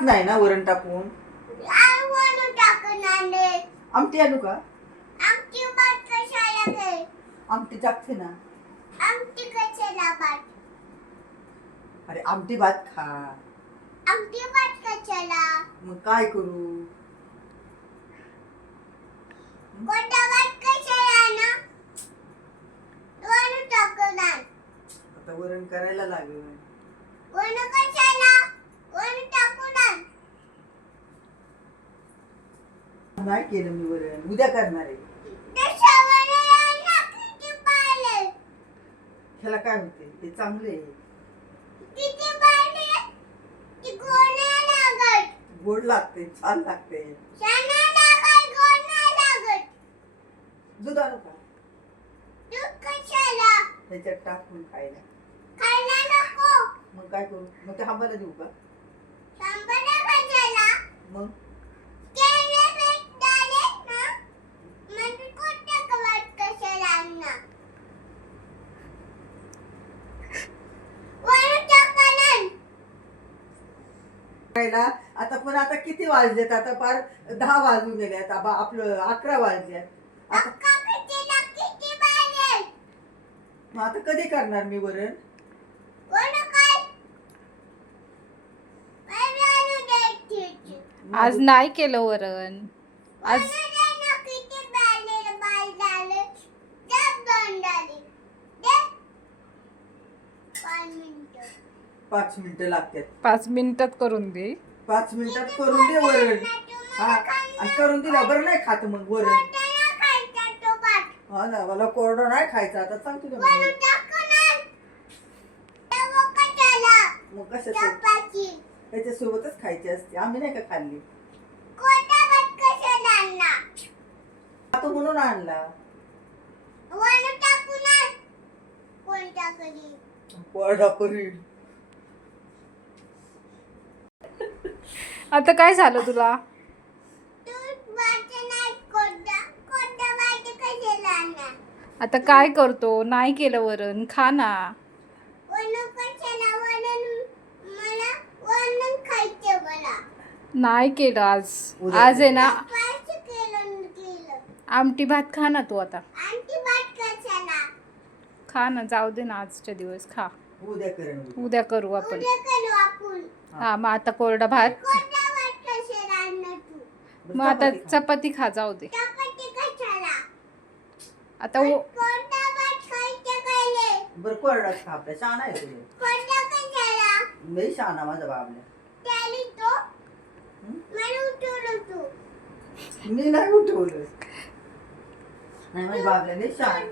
खात नाही ना वरण टाकून. वरण टाकणार आमटी आणू का? आमटी भात कशाला काय? आमटी टाकते ना. आमटी कशाला भात? अरे आमटी भात खा. आमटी भात कशाला? मग काय करू? कोणता भात कशाला ना? वरण टाकणार. आता वरण करायला लागेल. वरण कशाला? वरण टाकणार. नाही केलं मी वरण, उद्या करणार आहे. ह्याला काय होते? ते चांगले गोड लागते, छान लागते. दूध आणू का? त्याच्यात टाकून खायला. मग काय करू? मग ते आंबाला देऊ का? मग खायला आता पण आता किती वाजलेत? आता फार 10 वाजून गेले. आता आपलं 11 वाजले. मग आता कधी करणार मी वरण? आज नाही केलं वरण. आज 5 मिनिटं लागतात. 5 मिनिटात करून दे. 5 मिनिटात करून दे वरण. हा, आणि करून दिला बरं नाही खात मग वरण. हा ना, मला कोरडं नाही खायचं. आता सांग तुला मग कशाचं? त्याच्यासोबतच खायची असते. आम्ही नाही का खाल्ली? आता म्हणून आणला. कोरडा करील. आता काय झालं तुला? आता काय करतो? नाही केलं वरण, खा ना. नाही केलं आज. उद्या आज आहे ना केलं. आमटी भात खा ना तू आता. आमटी भात कशाला? खा ना, जाऊ दे ना आजच्या दिवस खा. उद्या करेन. उद्या करू आपण. उद्या करू आपण. हा, मग आता कोरडा भात. कोणता भात कशाला आणणार तू? मग आता चपाती खा, जाऊ दे. चपाती कशाला? आता कोणता भात खायचं पहिले? बरं कोरडाच खा. आपल्या शहाणा आहे तुझे. कोणता कशाला? लई शहाणा माझा बाबल्या. त्याली तो मला उठवलं तू. मी नाही उठवलं. नाही माझ्या बाबल्या लई शहाणा.